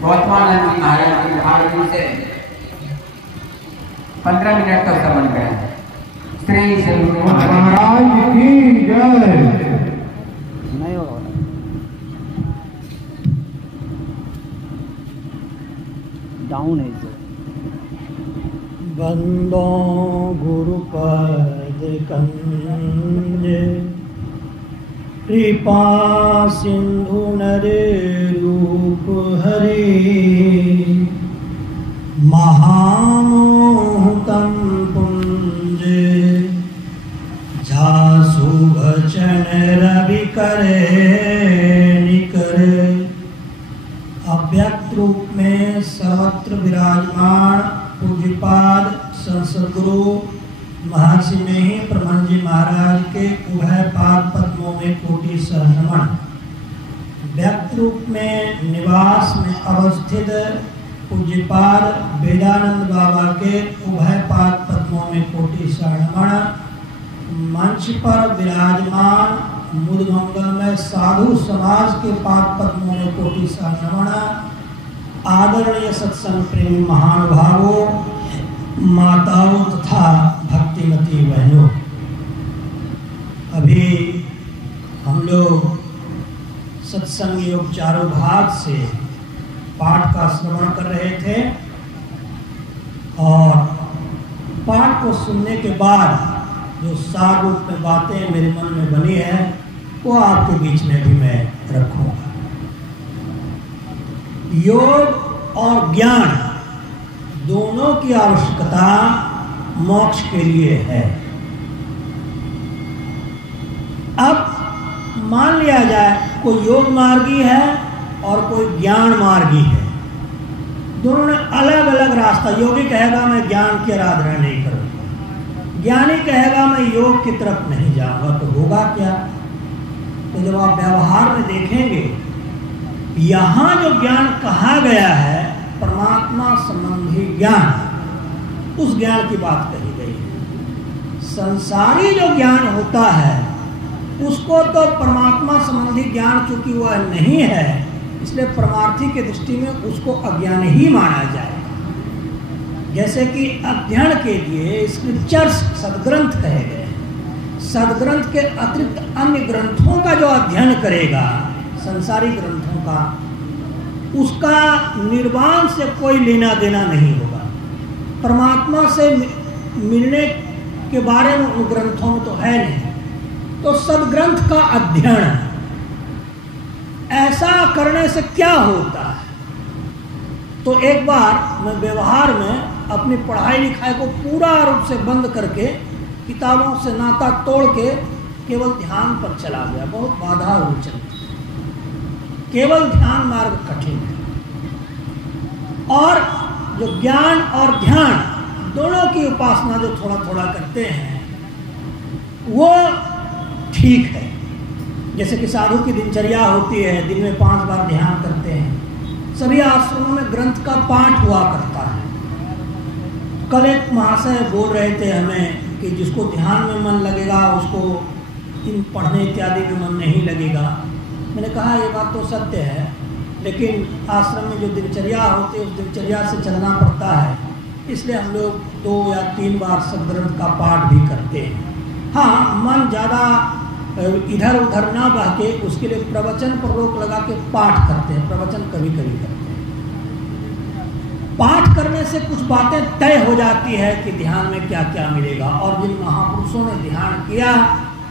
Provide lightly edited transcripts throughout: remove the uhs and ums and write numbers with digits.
गौतमानंद जी महाराज की वाणी से 15 मिनट का श्रवण करें। श्री श्री महाराज की जय। नहीं होगा डाउन है इसे। बंदो गुरुपद कंजे कृपा सिंधु नरे रूप हरे महामोहतम पुंजे झासु भचन रवि करे निकरे। अव्यक्त रूप में सर्वत्र विराजमान पूज्यपाद संसद गुरु महर्षि में ही ब्रह्मजी महाराज के उभय पाद पद्मों में कोटि सहनमन। व्यक्त रूप में निवास में अवस्थित पूज्यपाद वेदानंद बाबा के उभय पाद पद्मों में कोटि सहनमन। मंच पर विराजमान मुदमंगल में साधु समाज के पाद पद्मों में कोटि सहनमन। आदरणीय सत्संग प्रेमी महानुभावों, माताओं तथा भक्तिमती बहनों, अभी हम लोग सत्संग योग चारों भाग से पाठ का श्रवण कर रहे थे और पाठ को सुनने के बाद जो सार रूप में बातें मेरे मन में बनी है वो आपके बीच में भी मैं रखूंगा। योग और ज्ञान दोनों की आवश्यकता मोक्ष के लिए है। अब मान लिया जाए कोई योग मार्गी है और कोई ज्ञान मार्गी है, दोनों ने अलग अलग रास्ता। योगी कहेगा मैं ज्ञान की आराधना नहीं करूंगा, ज्ञानी कहेगा मैं योग की तरफ नहीं जाऊंगा, तो होगा क्या? तो जब आप व्यवहार में देखेंगे, यहाँ जो ज्ञान कहा गया है परमात्मा संबंधी ज्ञान, उस ज्ञान की बात कही गई है। संसारी जो ज्ञान होता है उसको तो परमात्मा संबंधी ज्ञान चूंकि वह नहीं है, इसलिए परमार्थी के दृष्टि में उसको अज्ञान ही माना जाएगा। जैसे कि अध्ययन के लिए स्क्रिप्चर्स सदग्रंथ कहे गए, सदग्रंथ के अतिरिक्त अन्य ग्रंथों का जो अध्ययन करेगा, संसारी ग्रंथों का, उसका निर्वाण से कोई लेना देना नहीं होगा। परमात्मा से मिलने के बारे में उन ग्रंथों में तो है नहीं, तो सदग्रंथ का अध्ययन ऐसा करने से क्या होता है? तो एक बार मैं व्यवहार में अपनी पढ़ाई लिखाई को पूरा रूप से बंद करके, किताबों से नाता तोड़ के केवल ध्यान पर चला गया। बहुत बाधा हुई चलती, केवल ध्यान मार्ग कठिन है। और जो ज्ञान और ध्यान दोनों की उपासना जो थोड़ा थोड़ा करते हैं वो ठीक है। जैसे कि साधु की दिनचर्या होती है, दिन में 5 बार ध्यान करते हैं। सभी आश्रमों में ग्रंथ का पाठ हुआ करता है। कल एक महाशय बोल रहे थे हमें कि जिसको ध्यान में मन लगेगा उसको इन पढ़ने इत्यादि में मन नहीं लगेगा। मैंने कहा ये बात तो सत्य है, लेकिन आश्रम में जो दिनचर्या होती है उस दिनचर्या से चलना पड़ता है, इसलिए हम लोग 2 या 3 बार सदग्रंथ का पाठ भी करते हैं। हाँ, मन ज़्यादा इधर उधर ना बह के उसके लिए प्रवचन पर रोक लगा के पाठ करते हैं, प्रवचन कभी कभी करते हैं। पाठ करने से कुछ बातें तय हो जाती है कि ध्यान में क्या क्या मिलेगा, और जिन महापुरुषों ने ध्यान किया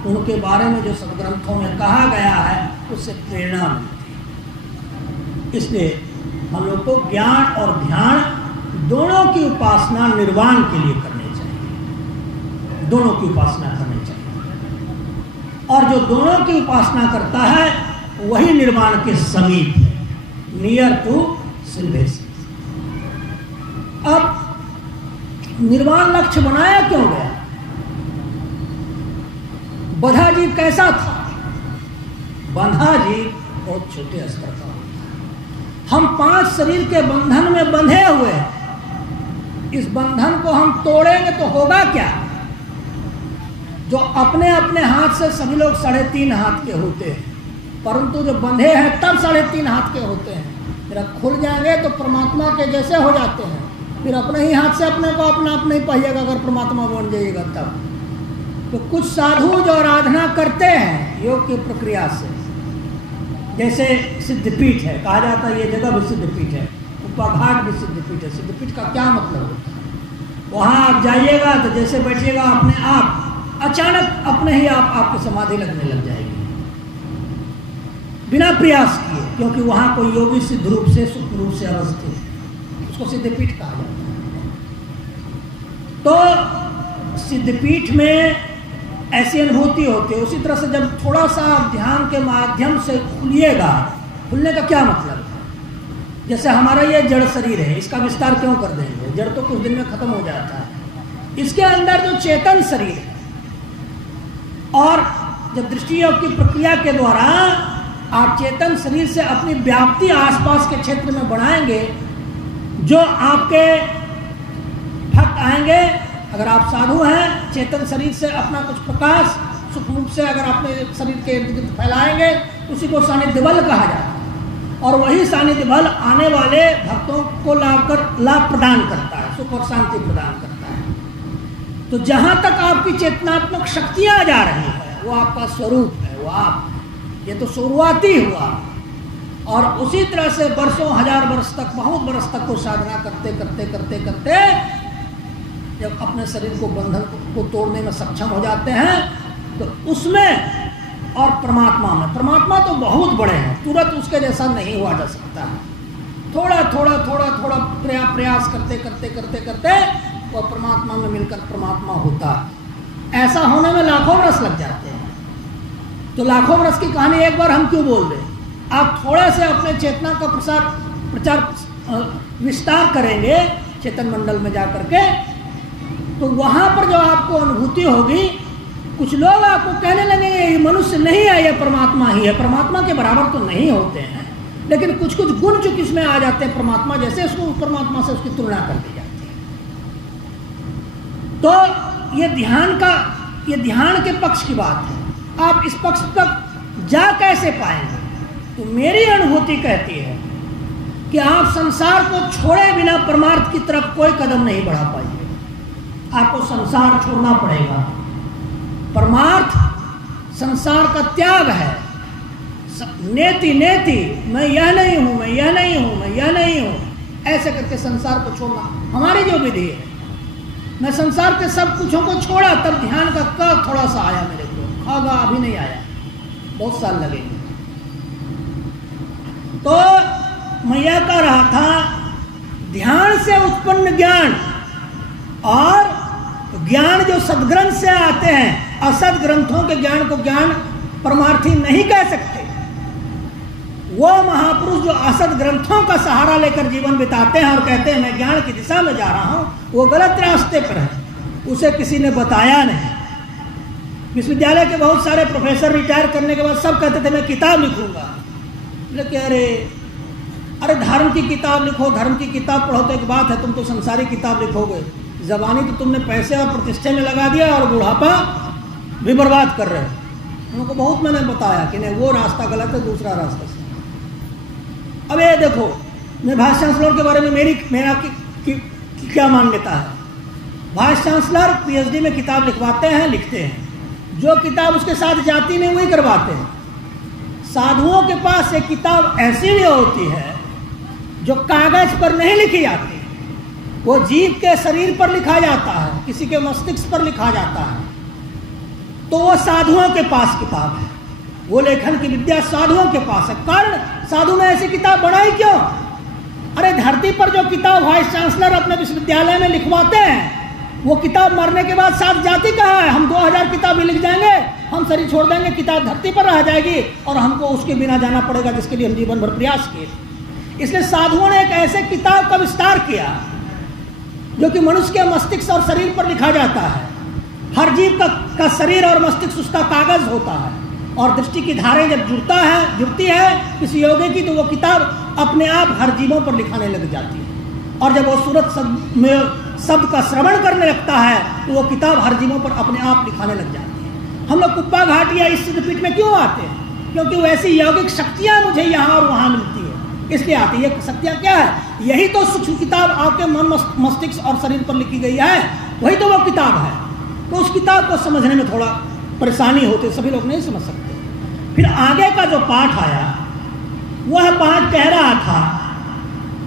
उनके बारे में जो सदग्रंथों में कहा गया है उससे प्रेरणा मिलती है। इसलिए हम लोग को ज्ञान और ध्यान दोनों की उपासना निर्वाण के लिए करनी चाहिए, दोनों की उपासना करनी चाहिए। और जो दोनों की उपासना करता है वही निर्वाण के समीप है, नियर टू सिल्वेशन। अब निर्वाण लक्ष्य बनाया क्यों गया? बंधा जीव कैसा था? बंधा जीव बहुत छोटे स्तर का होता है। हम 5 शरीर के बंधन में बंधे हुए हैं। इस बंधन को हम तोड़ेंगे तो होगा क्या? जो अपने अपने हाथ से सभी लोग 3.5 हाथ के होते हैं, परंतु जो बंधे हैं तब 3.5 हाथ के होते हैं। फिर खुल जाएंगे तो परमात्मा के जैसे हो जाते हैं। फिर अपने ही हाथ से अपने को अपना आप नहीं पाइएगा अगर परमात्मा बन जाइएगा तब। तो कुछ साधु जो आराधना करते हैं योग की प्रक्रिया से, जैसे सिद्धपीठ है, कहा जाता है ये जगह भी सिद्धपीठ है, कुप्पा भी सिद्धपीठ है। सिद्धपीठ का क्या मतलब होता है? वहाँ आप जाइएगा तो जैसे बैठिएगा अपने आप अचानक अपने ही आप आपकी समाधि लगने लग जाएगी बिना प्रयास किए, क्योंकि वहाँ कोई योगी सिद्ध रूप से सूक्ष्म रूप से अवस्थित है, उसको सिद्धपीठ कहा जाता है। तो सिद्धपीठ में ऐसी अनुभूति होती है। उसी तरह से जब थोड़ा सा ध्यान के माध्यम से खुलिएगा, खुलने का क्या मतलब है? जैसे हमारा ये जड़ शरीर है, इसका विस्तार क्यों कर देंगे? जड़ तो कुछ दिन में खत्म हो जाता है। इसके अंदर जो चेतन शरीर है, और जब दृष्टि योग की प्रक्रिया के द्वारा आप चेतन शरीर से अपनी व्याप्ति आसपास के क्षेत्र में बढ़ाएंगे, जो आपके भक्त आएंगे, अगर आप साधु हैं, चेतन शरीर से अपना कुछ प्रकाश सूक्ष्म रूप से अगर अपने शरीर के इर्द गिर्द फैलाएंगे, उसी को सानिध्य बल कहा जाता है। और वही सानिध्य बल आने वाले भक्तों को लाभ प्रदान करता है, सुख और शांति प्रदान करता है। तो जहां तक आपकी चेतनात्मक शक्तियां जा रही है वो आपका स्वरूप है, वो आप, ये तो शुरुआती हुआ। और उसी तरह से वर्षों, 1000 वर्ष तक, बहुत वर्ष तक को साधना करते करते करते करते जब अपने शरीर को बंधन को तोड़ने में सक्षम हो जाते हैं, तो उसमें और परमात्मा तो बहुत बड़े हैं, तुरंत उसके जैसा नहीं हुआ जा सकता है। थोड़ा थोड़ा थोड़ा थोड़ा प्रयास करते करते करते करते वो परमात्मा में मिलकर परमात्मा होता है। ऐसा होने में लाखों वर्ष लग जाते हैं। तो लाखों वर्ष की कहानी एक बार हम क्यों बोल दें? आप थोड़े से अपने चेतना का प्रचार विस्तार करेंगे चेतन मंडल में जाकर के, तो वहां पर जो आपको अनुभूति होगी, कुछ लोग आपको कहने लगेंगे ये मनुष्य नहीं है, ये परमात्मा ही है। परमात्मा के बराबर तो नहीं होते हैं, लेकिन कुछ कुछ गुण जो किसमें आ जाते हैं परमात्मा जैसे, उसको परमात्मा से उसकी तुलना कर दी जाती है। तो ये ध्यान के पक्ष की बात है। आप इस पक्ष तक जा कैसे पाएंगे? तो मेरी अनुभूति कहती है कि आप संसार को छोड़े बिना परमार्थ की तरफ कोई कदम नहीं बढ़ा पाएंगे। आपको संसार छोड़ना पड़ेगा। परमार्थ संसार का त्याग है। नेति नेति, मैं यह नहीं हूं, मैं यह नहीं हूं, मैं यह नहीं हूं, ऐसे करके संसार को छोड़ना हमारी जो विधि है। मैं संसार के सब कुछों को छोड़ा, तब ध्यान का क थोड़ा सा आया मेरे को, खागा अभी नहीं आया, बहुत साल लगेंगे। तो मैं यह कह रहा था, ध्यान से उत्पन्न ज्ञान और ज्ञान जो सदग्रंथ से आते हैं, असद ग्रंथों के ज्ञान को ज्ञान परमार्थी नहीं कह सकते। वो महापुरुष जो असद ग्रंथों का सहारा लेकर जीवन बिताते हैं और कहते हैं मैं ज्ञान की दिशा में जा रहा हूं, वो गलत रास्ते पर है। उसे किसी ने बताया नहीं। विश्वविद्यालय के बहुत सारे प्रोफेसर रिटायर करने के बाद सब कहते थे मैं किताब लिखूंगा। लेकिन अरे धर्म की किताब लिखो, धर्म की किताब पढ़ो तो एक बात है, तुम तो संसारी किताब लिखोगे। जबानी तो तुमने पैसे और प्रतिष्ठे में लगा दिया और बुढ़ापा भी बर्बाद कर रहे हो। उनको बहुत मैंने बताया कि नहीं, वो रास्ता गलत है, दूसरा रास्ता सही। अब ये देखो, मैं वाइस चांसलर के बारे में मेरा क्या मान्यता है। वाइस चांसलर पीएचडी में किताब लिखवाते हैं, लिखते हैं, जो किताब उसके साथ जाती नहीं वही करवाते हैं। साधुओं के पास एक किताब ऐसी भी होती है जो कागज पर नहीं लिखी जाती, वो जीव के शरीर पर लिखा जाता है, किसी के मस्तिष्क पर लिखा जाता है। तो वो साधुओं के पास किताब है, वो लेखन की विद्या साधुओं के पास है। कारण साधु ने ऐसी किताब बनाई क्यों? अरे धरती पर जो किताब वाइस चांसलर अपने विश्वविद्यालय में लिखवाते हैं, वो किताब मरने के बाद साथ जाती कहाँ है? हम 2000 किताब भी लिख जाएंगे, हम शरीर छोड़ देंगे, किताब धरती पर रह जाएगी और हमको उसके बिना जाना पड़ेगा जिसके लिए हम जीवन भर प्रयास किए। इसलिए साधुओं ने एक ऐसे किताब का विस्तार किया जो कि मनुष्य के मस्तिष्क और शरीर पर लिखा जाता है। हर जीव का शरीर और मस्तिष्क उसका कागज होता है, और दृष्टि की धारें जब जुड़ती है किसी योगी की, तो वो किताब अपने आप हर जीवों पर लिखाने लग जाती है। और जब वो सूरत शब्द का श्रवण करने लगता है, तो वो किताब हर जीवों पर अपने आप लिखाने लग जाती है। हम लोग कुप्पा घाट या इस सिद्धपीठ में क्यों आते हैं? क्योंकि वैसी यौगिक शक्तियां मुझे यहाँ और वहाँ मिलती है, इसलिए आती है। ये शक्तियां क्या है? यही तो सूक्ष्म किताब आपके मन मस्तिष्क और शरीर पर लिखी गई है, वही तो वो किताब है। तो उस किताब को समझने में थोड़ा परेशानी होती है, सभी लोग नहीं समझ सकते। फिर आगे का जो पाठ आया वह पाठ कह रहा था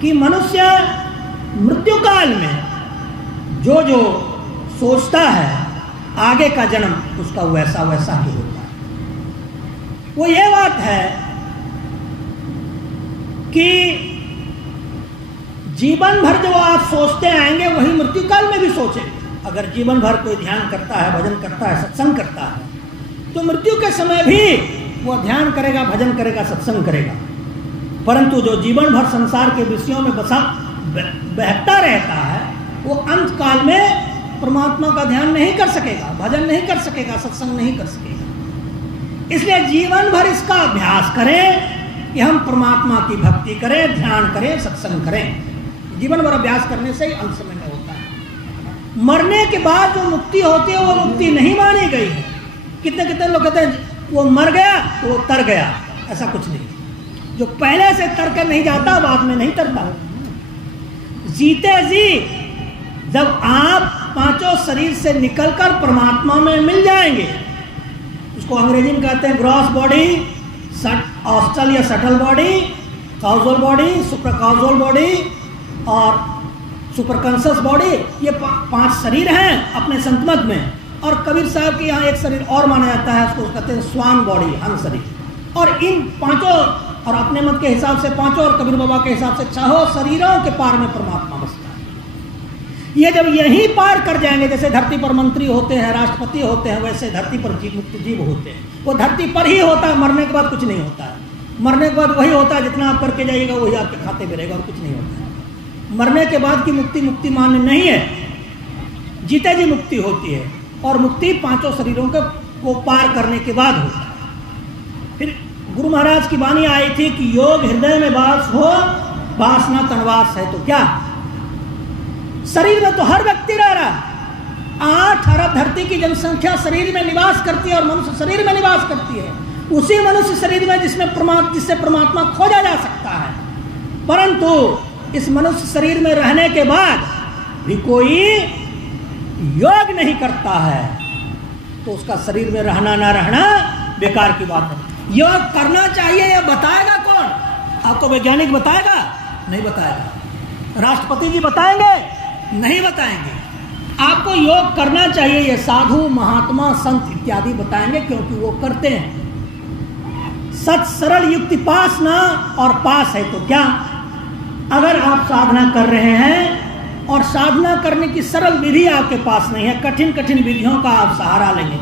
कि मनुष्य मृत्यु काल में जो जो सोचता है आगे का जन्म उसका वैसा वैसा ही होता है। वो ये बात है कि जीवन भर जो आप सोचते आएंगे वही मृत्यु काल में भी सोचेंगे। अगर जीवन भर कोई ध्यान करता है, भजन करता है, सत्संग करता है, तो मृत्यु के समय भी वो ध्यान करेगा, भजन करेगा, सत्संग करेगा। परंतु जो जीवन भर संसार के विषयों में बहता रहता है, वो अंत काल में परमात्मा का ध्यान नहीं कर सकेगा, भजन नहीं कर सकेगा, सत्संग नहीं कर सकेगा। इसलिए जीवन भर इसका अभ्यास करें कि हम परमात्मा की भक्ति करें, ध्यान करें, सत्संग करें। जीवन भर अभ्यास करने से ही अंत समय में होता है। मरने के बाद जो मुक्ति होती है वो मुक्ति नहीं मानी गई है। कितने कितने लोग कहते हैं वो मर गया तो वो तर गया, ऐसा कुछ नहीं। जो पहले से तर कर नहीं जाता बाद में नहीं तरता। जीते जी जब आप पांचों शरीर से निकलकर परमात्मा में मिल जाएंगे, उसको अंग्रेजी में कहते हैं ग्रॉस बॉडी, ऑस्टल या subtle body, causal body, super causal body और सुपर कॉन्शियस बॉडी। ये 5 शरीर हैं अपने संतमत में। और कबीर साहब के यहाँ एक शरीर और माना जाता है, उसको कहते हैं स्वान बॉडी, हंस शरीर। और इन पांचों, और अपने मत के हिसाब से 5 और कबीर बाबा के हिसाब से 6 शरीरों के पार में परमात्मा बसता है। ये जब यहीं पार कर जाएंगे, जैसे धरती पर मंत्री होते हैं, राष्ट्रपति होते हैं, वैसे धरती पर मुक्त जीव होते हैं। वो धरती पर ही होता है, मरने के बाद कुछ नहीं होता है। मरने के बाद वही होता है जितना आप करके जाइएगा वही आपके खाते में रहेगा, और कुछ नहीं होता है। मरने के बाद की मुक्ति मुक्ति मान्य नहीं है, जीते जी मुक्ति होती है। और मुक्ति 5 शरीरों को पार करने के बाद होता है। फिर गुरु महाराज की वाणी आई थी कि योग हृदय में वास हो, वासना तनवास है। तो क्या शरीर में तो हर व्यक्ति रह रहा है। 8 अरब धरती की जनसंख्या शरीर में निवास करती है और मनुष्य शरीर में निवास करती है। उसी मनुष्य शरीर में जिससे परमात्मा खोजा जा सकता है। परंतु इस मनुष्य शरीर में रहने के बाद भी कोई योग नहीं करता है तो उसका शरीर में रहना ना रहना बेकार की बात है। योग करना चाहिए, यह बताएगा कौन? आपको वैज्ञानिक बताएगा? नहीं बताएगा। राष्ट्रपति जी बताएंगे? नहीं बताएंगे। आपको योग करना चाहिए, ये साधु, महात्मा, संत इत्यादि बताएंगे, क्योंकि वो करते हैं। सच सरल युक्ति पास ना, और पास है तो क्या। अगर आप साधना कर रहे हैं और साधना करने की सरल विधि आपके पास नहीं है, कठिन कठिन विधियों का आप सहारा लेंगे।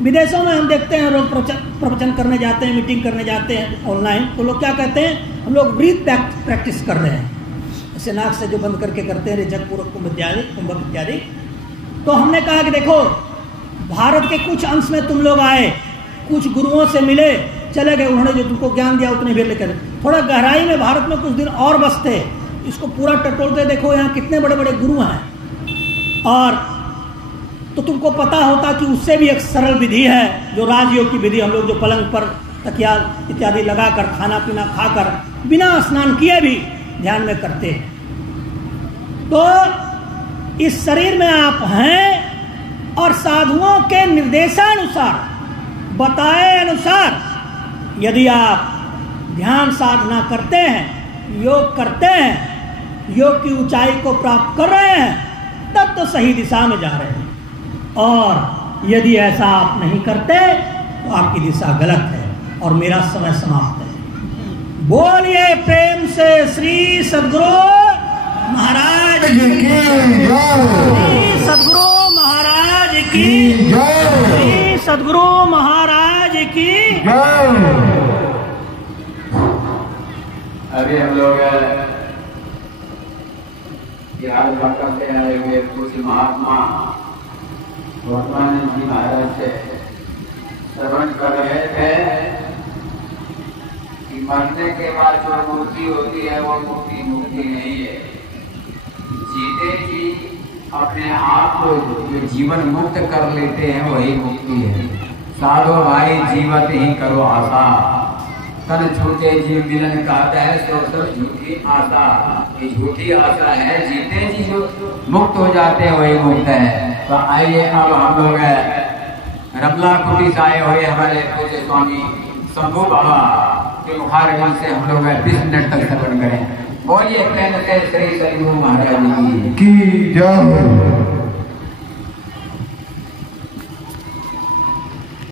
विदेशों में हम देखते हैं, लोग प्रवचन करने जाते हैं, मीटिंग करने जाते हैं ऑनलाइन, तो लोग क्या कहते हैं, हम लोग ब्रीथ प्रैक्टिस कर रहे हैं, ऐसे नाक से जो बंद करके करते हैं, रेचक पूर्वक कुंभक इत्यादि। तो हमने कहा कि देखो, भारत के कुछ अंश में तुम लोग आए, कुछ गुरुओं से मिले, चले गए, उन्होंने जो तुमको ज्ञान दिया उतने भी लेकर, थोड़ा गहराई में भारत में कुछ दिन और बसते, इसको पूरा टटोलते, देखो यहाँ कितने बड़े बड़े गुरु हैं। और तो तुमको पता होता कि उससे भी एक सरल विधि है, जो राजयोग की विधि। हम लोग जो पलंग पर तकिया इत्यादि लगाकर, खाना पीना खाकर, बिना स्नान किए भी ध्यान में करते हैं। तो इस शरीर में आप हैं और साधुओं के निर्देशानुसार, बताए अनुसार यदि आप ध्यान साधना करते हैं, योग करते हैं, योग की ऊंचाई को प्राप्त कर रहे हैं, तब तो सही दिशा में जा रहे हैं। और यदि ऐसा आप नहीं करते तो आपकी दिशा गलत है। और मेरा समय समाप्त है। बोलिए प्रेम से श्री सद्गुरु महाराज की जय, श्री सद्गुरु महाराज की जय, श्री सद्गुरु महाराज की जय। अभी हम लोग बिहार झारखंड से आए हुए पूज्य महात्मा वर्तमान जी महाराज से श्रवण कर रहे थे कि मरने के बाद जो मुक्ति होती है वो मुक्ति नहीं है। जीते जी अपने आप को जो जीवन मुक्त कर लेते हैं वही मुक्ति है। साधो भाई जीवत ही करो आशा, तन छूटे जीव मिलन कहता है सो सब झूठी आशा। ये झूठी आशा है, जीते जी जो मुक्त हो जाते हैं वही मुक्त है। तो आइए अब हम लोग रमला कुटी से आए हुए हमारे पूज्य स्वामी शंभू बाबा के मुखारबिंद से हम लोग 20 मिनट तक श्रवण करें। बोलिए प्रेम से श्री सद्गुरु महाराज जी की जय।